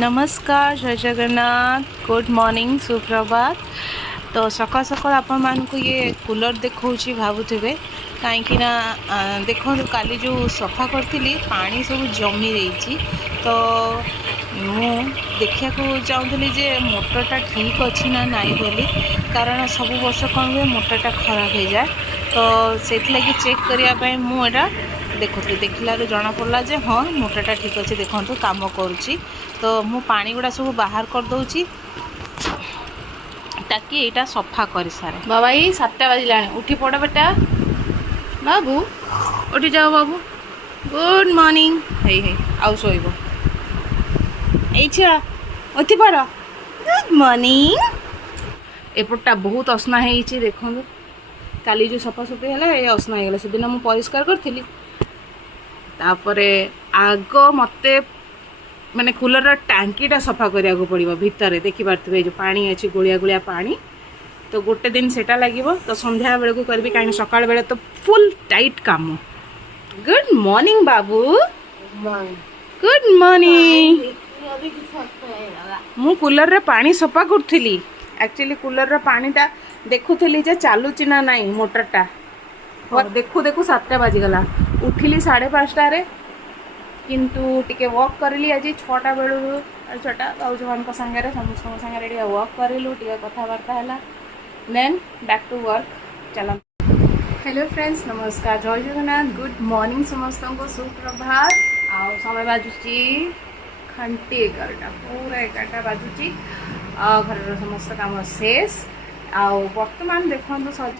नमस्कार जय Jagannath good morning सुप्रभात। तो सकाल सकाल आपण मानक ये कूलर देखा भावुवे कहीं देखो काली जो सफा करी पानी सब जमी रही तो मु देखा चाहूली जे मोटरटा ठीक अच्छी ना नाई बोली कारण सब वर्ष कौन हुए मोटरटा खराब हो जाए तो से लगी चेक करने मुझा देखुली देखला जना पड़ा जे हाँ मोटरटा ठीक अच्छे देखो काम करुँची तो मु पानी गुड़ा सब बाहर कर दूची ताकि यहाँ सफा कर सारे। बाबा ये 7टा बजला उठी पड़ बेटा बाबू उठी जाओ बाबू गुड मॉर्निंग हे हे आउ शोब ये उठी पड़ गुड मॉर्निंग। एपटा बहुत असना है देखो काली जो सफासफी है ये असना हो गला से दिन मुझे परिष्कार करी आग मते माने कूलर टांकीटा सफा करिया को पड़िबो भितर देखि पारथबे जो पानी अछि गोलिया गोलिया पानी तो गोटे दिन सेटा लागिबो तो संध्या बेले को करबी काहे सकाळ बेले तो फुल टाइट काम। गुड मॉर्निंग बाबू गुड मॉर्निंग। मु कूलर रे पानी सफा करथली एक्चुअली कूलर रे पानीटा देखुथली जे चालुची ना नाही मोटरटा देखु देखु 7टा बाजी गला उठिली 5:30 रे किंतु टिके वॉक करली आज 6टा बेलू 6टा भाज मान सागर समस्त सागर टे वॉक करूँ टे कथबार्ता है देन बैक टू वर्क चल। हेलो फ्रेंड्स नमस्कार जय जगन्नाथ गुड मॉर्निंग समस्त को सुप्रभात। आउ समय बाजुची घंटे 11टा पूरा 11टा बाजुची घर समस्त काम शेष आउ बर्तमान देखो सज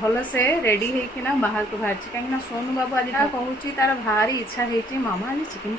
भल से रेडी होना बाहर को बाहर कहीं सोनू बाबू आज कहूँ तार भारी इच्छा है मामा आज चिकेन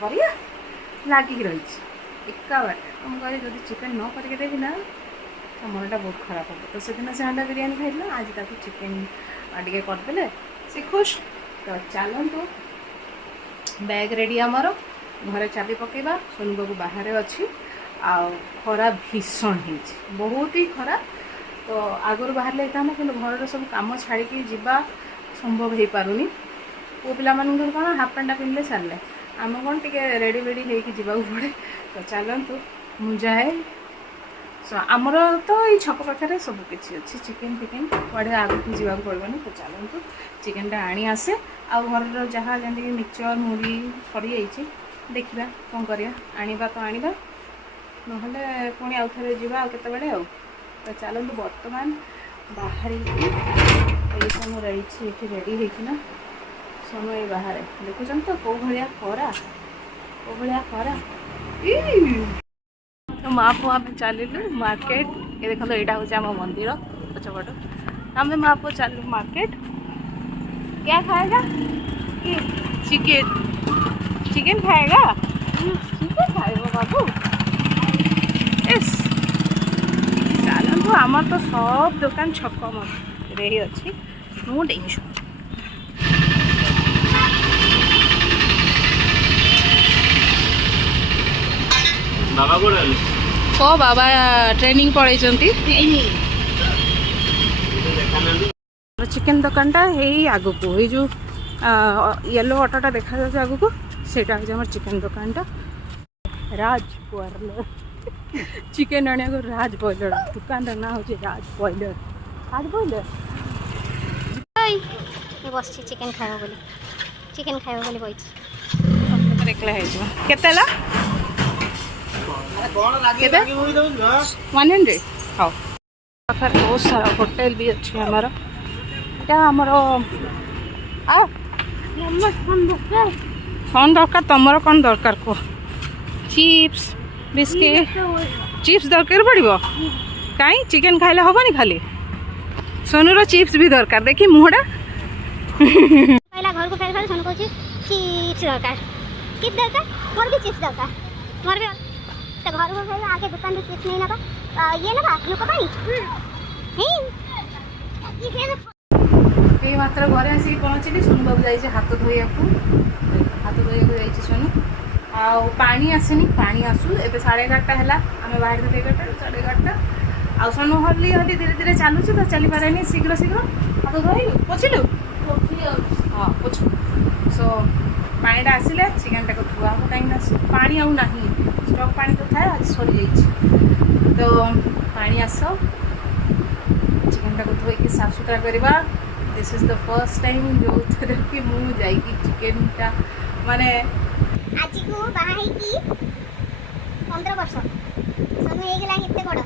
करिया लगिक रही एका बाटे तो मुझे जब चिकेन न करके देवी ना तो मनटा बहुत खराब हम तो से से अंडा बिरियानी खाई आज तक चिकेन टे करदे सी खुश तो चलतु बैग रेडी आमर घरे चाबी पकेबा सोनू बाबू बाहर अच्छी खरा भीषण है बहुत ही खरा तो आगुरी बाहर लेता कि घर सब कम छाड़ी जीवा संभव हो पारुनी पु पिला कौन हाफ पैंटा पिंधले सारे आम कौन टे रेडी बेडी होगी जावाक पड़े तो चलतु मुझे आमर तो ये छक पाखे सब किसी अच्छी चिकेन फिकेन कड़े आगे जावाक पड़ोनी तो चलतु चिकेनटा आनी आसे आ घर जहाँ जमी मिक्सचर मुढ़ी सरी जाइए देखा कौन करिया आनिबा तो आनिबा नहले पुणी आउ थे जावा आते आउ तो चलते बर्तमान बाहर सोनू रही रेडी होना सोनू ये बाहर देखुन तो कौ भाया खरा तो माँ पुआ आम चलू मार्केट ये देखो यहाँ हूँ आम मंदिर पछपट आम माँ पुआ चलू मार्केट क्या खाएगा चिकेन चिकेन खाएगा चिकेन खाएगा बाबू यस आमर तो सब दुकान छक मध्य ही अच्छी नो टेंशन। बाबा को बाबा ट्रेनिंग पड़े चिकेन दुकानटा यही आग को ये जो येलो ऑटोटा देखा जाए आग को सेटा हूँ चिकेन दुकानटा राज पार्लर चिकेन आने को राज बॉयलर दुकान ना हो राज बॉयलर बस चिकेन खाइबा बोली चिकेन खाइबा बोली बइछ एकला है जो केतेला 100 हां पाखर बहुत सारा होटल भी अच्छे हमारा क्या हमारा आ मम्मा कौन दरकार तुमर कौन दरकार को चिप्स बिस्किट चिप्स दरकार पड़ो कहीं चिकेन खाइले हेनी खाली सोनूर चिप्स भी दरकार देखी मुहटा पहला घर को फेर सोनू कहछि चिप्स दरकार मोर भी चिप्स दरकार मोर भी तो घर को फेर आगे दुकान में चिप्स नहीं नबा ये नबा लुक पानी ये मात्र घरे आसी पहुँचली सोनू बाबू जाइए हाथ धोया सोनू आ पानी आसनी पानी आसू एबे 11:30 है आम बाहर 11:30 11:30 आ सोनू हल्ली हल्ली धीरे धीरे चलुच तो चली पारे शीघ्र शीघ्र हाथ धोइलु पोछिलु हाँ पोछ सो पानीटा आसिले चिकेनटा को धुआ हम कहीं पानी आउ नहीं स्टॉक पानी तो था आज सरी तो पानी आस चिकेन टाक धोईकी साफ सुथरा करवा this is the first time जो थरे कि मु जाईकी चिकेन टा माने आज को बाहा की 15 वर्ष सोनू हे गेला एते बड़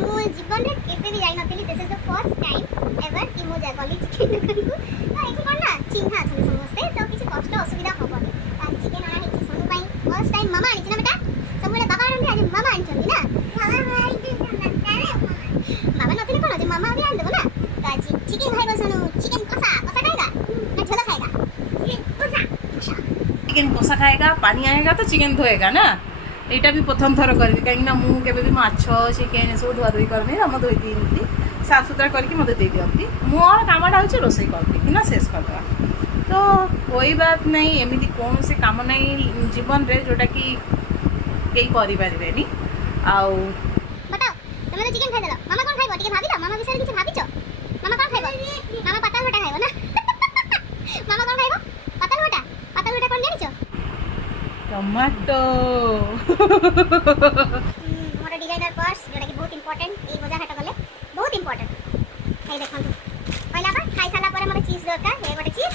मु जीवन रे केते भी जाई नथिली this is the first time ever कि मु जा गली चिकेन दुकान को तो एठी कोन ना चिन्हा छै समस्ते तो किसी कष्ट असुविधा होबनी आज चिकेन आना है सोनू भाई फर्स्ट टाइम मामा आनी ना बेटा सब बेटा बाबा आनी आज मामा आनी छथि ना मामा नथिले कोन जे मामा भी आन देबो ना तो आज चिकेन खाइबो सोनू चिकेन कसा कसा खाएगा ना झोल खाएगा चिकेन कषा खाएगा पानी आएगा तो चिकेन धोएगा ना यहाँ भी प्रथम थर करी कहीं मुझे भी माछ चिकेन सब धुआ धुई करनी हम धोई दिखती साफ सुथरा करके मत दे दिखती मोर कमटा हूँ रोसे करदी ना शेष करदे तो कोई बात नहीं एमती कौन से कम नहीं जीवन रे जोटा कि कई करें आउ बताओ तुम तो चिकेन खाइदेल मामा कौन खाइबो टिके भाबिलो मामा विषय किछ भाबिचो मामा कौन खाइबो मामा पताल भटा खाइबो ना मामा कौन खाइबो पताल भटा कौन जानिचो टमाटो मोर डिजाइनर पर्स जोटा कि बहुत इंपोर्टेंट ए बजार हाट गले बहुत इंपोर्टेंट हे देखन पहिला बा खाइ साला परे मोर चीज दरकार हे गोटे चीज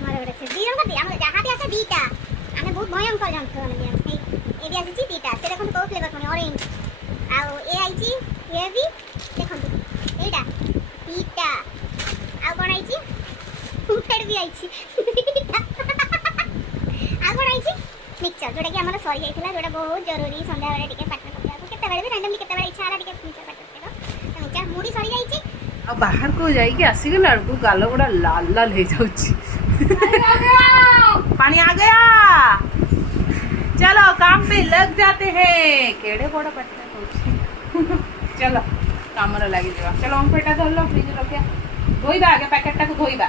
मोर गोटे चीज दी रंग दी हम जहां भी आसे दीटा आमे बहुत भयंकर जंत्र ने ए भी आसी दीटा से देखन को फ्लेवर कोनी ऑरेंज आउ ए आइची ये भी देखन एटा दीटा आ कोन आइची फेड भी आइची आ कोन आइची मिक्सचर जोटा कि हमर सरी जाइथिला जोटा बहुत जरूरी संध्या बेले टिके पाटन करया केते बेले भी रैंडमली केते बेले इच्छा आला टिके मिक्सचर पाटन करो तो मिक्सचर मुड़ी सरी जाइची आ बाहर को जाइए आसी गला को गाल गुड़ा लाल लाल हो जाउची पानी आ गया चलो काम पे लग जाते हैं केड़े बड़ा पटना होची चलो काम रे लागी जवा चलो हम पेटा धर लो फ्रिज रखिया धोइबा आगे पैकेट टाको धोइबा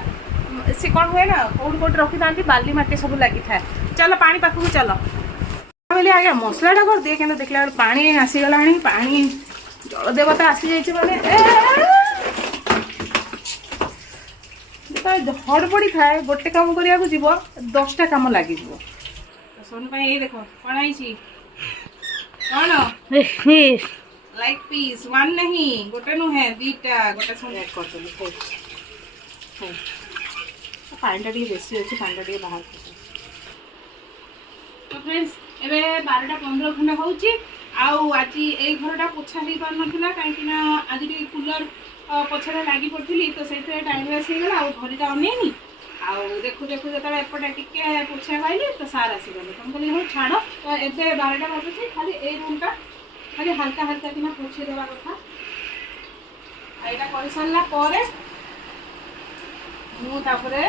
से कौन हुए ना कोड कोड रखी था बाली माटी सब लगी था चलो पानी पाखक चलो बोले आगे मसलाटा कर दिए क्या देखला पानी आसीगला पानी जल देवता आसी जाइए मैंने हड़बड़ी थाए गोटे कम करा जीव 10टा कम लगे सोनू ये देख कौन आई कौन लाइक पीस वन नहीं गोटे नुहे दीटा गोटे सब कर पानी टा बेसी अच्छे पानी टा बाहर तो फ्रेंड्स एबे 12:15 खंडे होची आउ आज ए घरटा पोछा ही पार नथिला काहेकि ना आज टी कूलर पछरे लागी पड़थिली तो सेते टाइम वेस्ट हो गेला आउ घरटा अनेनी आउ देखु देखु जतरा एपटा टिके पोछा गाइले तो सार आसी गले तुम कहले हो छाड़ो तो एबे 12टा बजे खाली ए रूमटा खाली हल्का हल्का किना पोछे देवा कथा आइटा कर सारला परे मु तापरे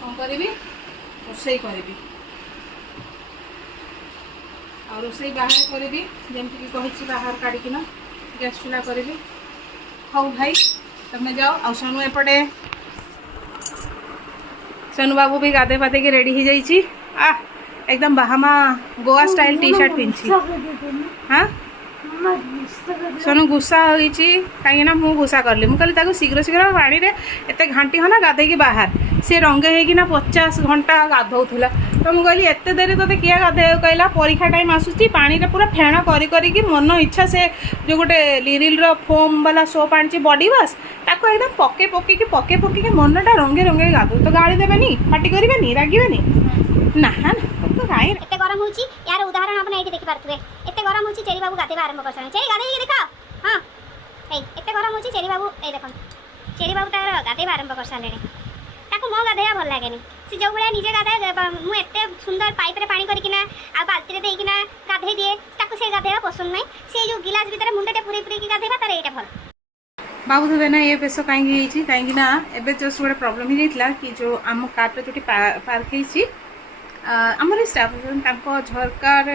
कौन करी रोसई करी और रोसई बाहर करी जमती कि कही बाहर काढ़िकिना गैस चूल्हा करी हौ भाई तुम जाओ आ सोनू एपटे सोनू बाबू भी गाधे पाधे की रेडी हो जाइए आ एकदम Bahama Goa style T shirt पिंधि हाँ सोनू गुस्सा होगी कहीं मु गुस्सा करली मुझे शीघ्र शीघ्र पानी रे एते घाटी हो ना गाधे बाहर सी रंगे होना 50 घंटा गाधौला तो मुझे कहली एत देरी ते किए गाधे कहला परीक्षा टाइम आसूसी पानी रे पूरा फेण करी मन इच्छा से जो गोटे लिरिल फोम वाला सोप आनी बॉडी वाश ताको एकदम पके पके मनटा रंगे रंगे गाधो तो गाड़ी देवेनि पार्टी करेनि रागिबेनि ना ना तो काई एते गरम होची यार उदाहरण आपन एठी देखि पारथुवे एते गरम होची चेरी बाबू गाधेबा आरंभ करछन चेरी गाधे के देखा हां ए एते गरम होची चेरी बाबू ए देखन चेरी बाबू तार गाधेबा आरंभ करछन ताको मो गाधेया भल लागेनी से जो बळे निजे गाधे मु एते सुंदर पाइप रे पानी करिकिना आ बाल्टी रे देइकिना गाधे दिए ताको से गाधेया पसंद नै से जो गिलास भीतर मुंडटे पुरी पुरी की गाधेबा तार एटा भल बाबू धोबे ना ये बेस कहीं कहीं ना एबे जस्ट गोटे प्रॉब्लम हो जाइଥିଲା कि जो आम कार जोटी पार्क होइछि आमर स्टाफ झरकार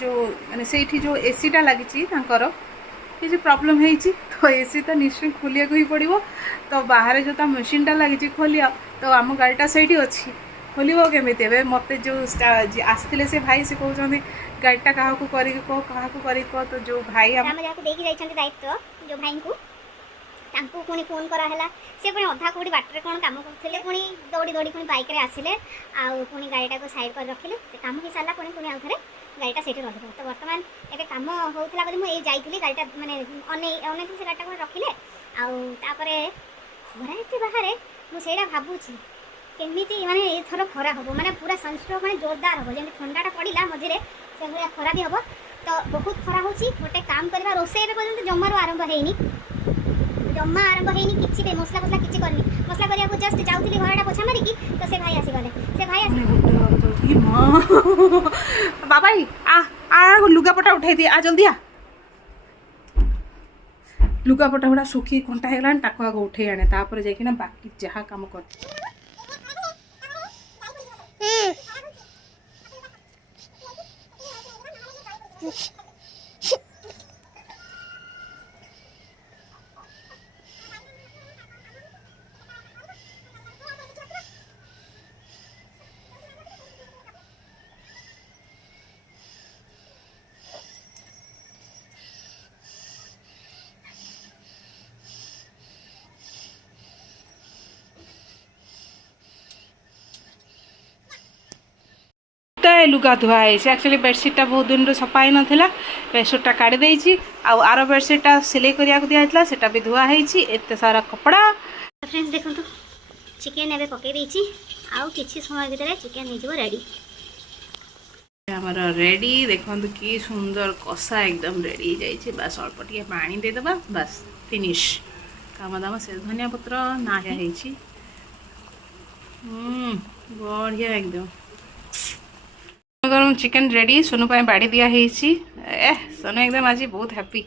जो माने से जो एसीटा लगी ये जो प्रॉब्लम है तो एसी तो निश्चय खोलिया ही पड़ो तो बाहर जो मशीनटा लगी खोलिया तो आम गाड़ीटा से अच्छी खोल केमी मत जो आसते से भाई से कहते गाड़ीटा क्या कह तो जो भाई दायित्व जो भाई को तांकु पुणी फोन कराला से पुणी अधा कौटी बाटर कौन कम करते पुणी दौड़ी दौड़ी पुणी बैक आसिले आउ पुणी गाड़ीटा को साइड कर रखिले से कम हो सारा पुणी पुणी आउ थे गाड़ीटा से रही तो बर्तमान एवं कम होता बोली मुझे जाइली गाड़ीटा मानने अनेक से गाड़ीटा रखिले आउे खरा एत बाहर मुझे भावुची केमी माने एथर खरा हम माने पूरा सनस्ट्रोक माने जोरदार हम जमी ठंडाटा पड़ा मझे से भाया खरा भी हम तो बहुत खरा हो गोटे काम करवा रोसे पर्यटन जमार आरंभ होनी जमा आरंभ होनी किसी भी मसला फसला किसी करनी मसला करने जस्ट जाऊँगी घरटा पोछा मारिकी तो से भाई आसीगले से भाई बाबा आ लुगापटा उठाई दिए आ जल्दी आ लुगापटा गुड़ा सुखी कंटा है ताको आग उठे आने तापर जाइना बाकी जहाँ काम कर लुगा धुआई एक्चुअली बेडसीटा बहुत दिन सफाई नाला बेडसीटा काढ़ी देती आर बेडसीटा सिलाई करा दिया से भी धुआई एत सारा कपड़ा फ्रेंड्स देखो चिकेन एवं पकई देती आउ किसी समय भितर चिकेन हो रेडी आमर रेडी देखो कि सुंदर कषा एकदम रेडी जाइए बस अल्प टे पानी देदेबा बस फिनिश काम दाम से धनिया पत्र नाया बढ़िया एकदम गरम चिकेन रेडी सोनू बाड़ी दिखाई सोनू एकदम आज बहुत हैप्पी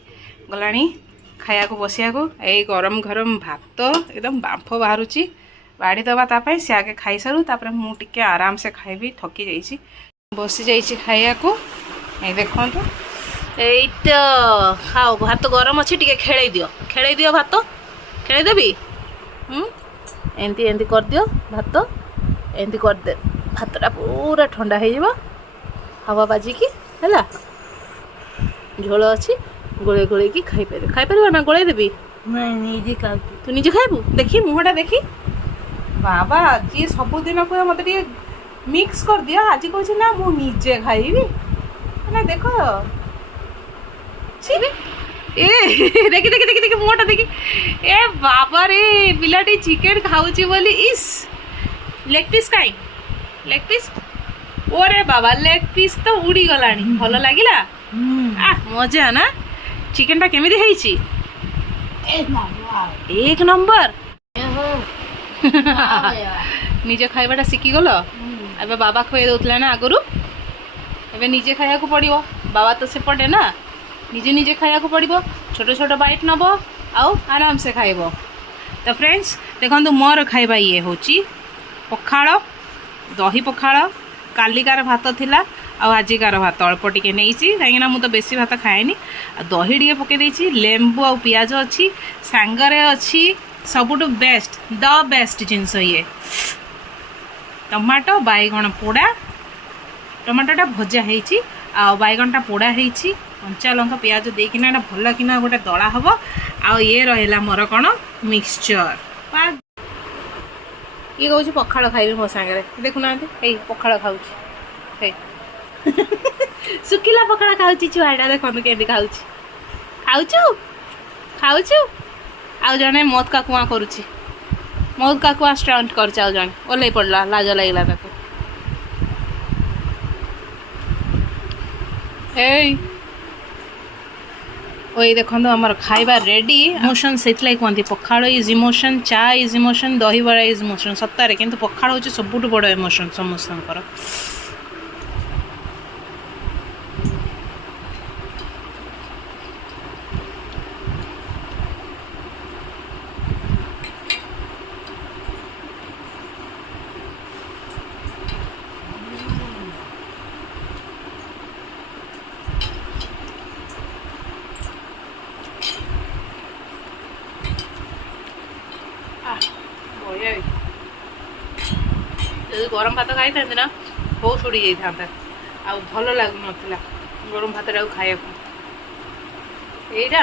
गलानी खाया को बसिया को यही गरम गरम भात एकदम बांफ बाहर बाड़ी दबा तापाई से आगे खाई सारू तापर मुझे आराम से खाइबी थकी जाइए बसी जाइए खाया को देखो तो खाओ भात गरम अच्छी टे खेल दियो भात खेदेवी एमती एमती कर दियो भात एमती करदे भातटा पूरा ठंडा हो हवा बाजिकी है झोल अच्छी गोले गोले की खाईपर ना गोले देवी तू निजे खाइबू देखी मुहटा देखी बाबा जी सबुदिन कह मत मिक्स कर दिया आज कह ना मु निजे खाइबी ना देख ए देखी देखी देखी देखी मुहटा देखी ए बाबा रे पिलाटी चिकेन खाऊची बोली इस लेग पीस कहीं लेग पीस ओरे बाबा लेग पीस तो उड़ी गलानी भल लगिला आ मजा ना चिकेन टा केमिति हेइची एक नंबर निजे खाइबाटा शिखी गल एबे बाबा खुए दउतला ना आगरु एबे निजे खाया को पड़िबो बाबा तो से पड़े ना निजे निजे खाया को पड़िबो छोट छोट बाइट नबो आउ आराम से खाइबो तो फ्रेंड्स देखंतु मोर खाइबा ये होची पखाड़ दही पखाड़ कालिकार भात थिला आजिकार भात अल्प टिके नहीं कहीं मुझे बेसी भात खाएनी दही टे पकई लेंबू आ पियाज अच्छी सांगरे अच्छी सबुठु बेस्ट द बेस्ट जिनस ये टमाटो बैगण पोड़ा टमाटोटा भजा होती बैगणटा पोड़ा होती कंचा लंका पियाज देकिना भल किना गोटे दला हम आ ये रहा मोर कौन मिक्सचर ये कौन पखाड़ खाइबी मो सांगे देखुना पखाड़ खाऊ सुखिला पखाड़ खाऊची छुआटा देखो केमी खाऊ खाऊ खाऊ आउ जने मौत का कुआ करुची मौत का कुआ स्टंट कर जने ओल्लै पड़ला लाज लगला ताको ओई देखो आमर खाइबा रेडी इमोशन से कहते पखाड़ इज इमोशन चा इज इमोशन दही बड़ा इज इमोशन सत्तारे किंतु पखाड़ हूँ सबुठ बड़ इमोशन समस्त गरम भात खाई था ना बहुत उड़ी जाता आ भल लगुन गरम भात खाया यहीटा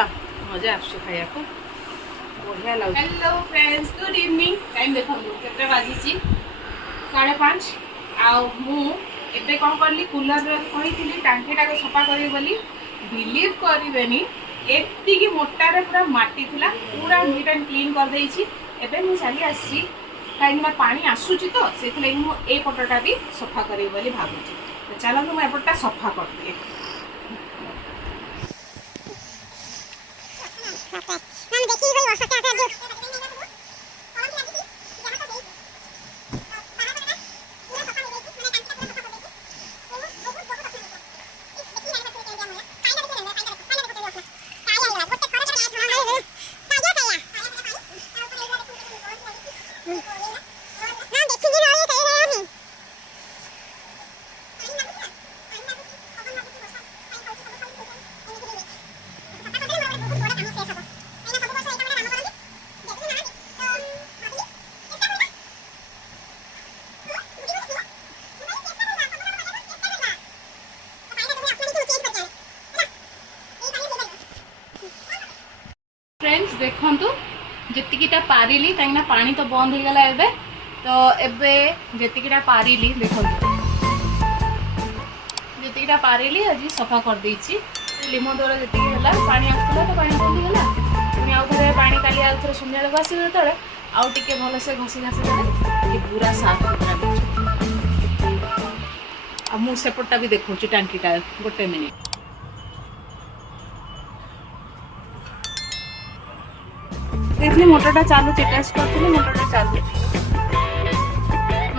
मजा आया बढ़िया लगे। Hello friends good evening time देखो केते बाजी 5:30 आ ଏବେ କ'ଣ କଲି କୁଲରରେ କହିଥିଲି ଟାଙ୍କିଟାକୁ ସଫା କରିବି ବୋଲି ବିଲିଭ୍ କରିବେନି ଏତିକି ମୋଟାରେ ପୁରା ମାଟି ଥିଲା ପୁରା ନିଟ୍ ଆଣ୍ଡ କ୍ଲିନ୍ କରିଦେଇଛି। ଏବେ ମୁଁ ଚାଲି ଆସିଛି କାହିଁକିନା ପାଣି ଆସୁଛି ତ ସେଥିଲାଗି ମୁଁ ଏ ପଟଟା ବି ସଫା କରିବି ବୋଲି ଭାବୁଛି। ତ ଚାଲନ୍ତୁ ମୁଁ ଏପଟଟା ସଫା କରିଦିଏ। फ्रेंड्स देखंतु जेतिकिटा पारिली कहीं पानी तो बंद हो गला एबे तो एबे जेतिकिटा पारिली देखंतु जेतिकिटा पारिली आज सफा कर देछि। लिमो द्वारा जेतिकी होला पानी आसला तो पानी बंद हो गला पुनी आउ थरे पानी काली आउ थरे संध्या बेला आसी तळे आउ टिके भलो से घसी घासी देले ये पूरा साफ सुथरा हो। आ मु सेपटटा भी देखौछि टांकीटा गोटे मिनिट। देखिए मोटरटा चालू टेस्ट करथिले मोटरटा चालू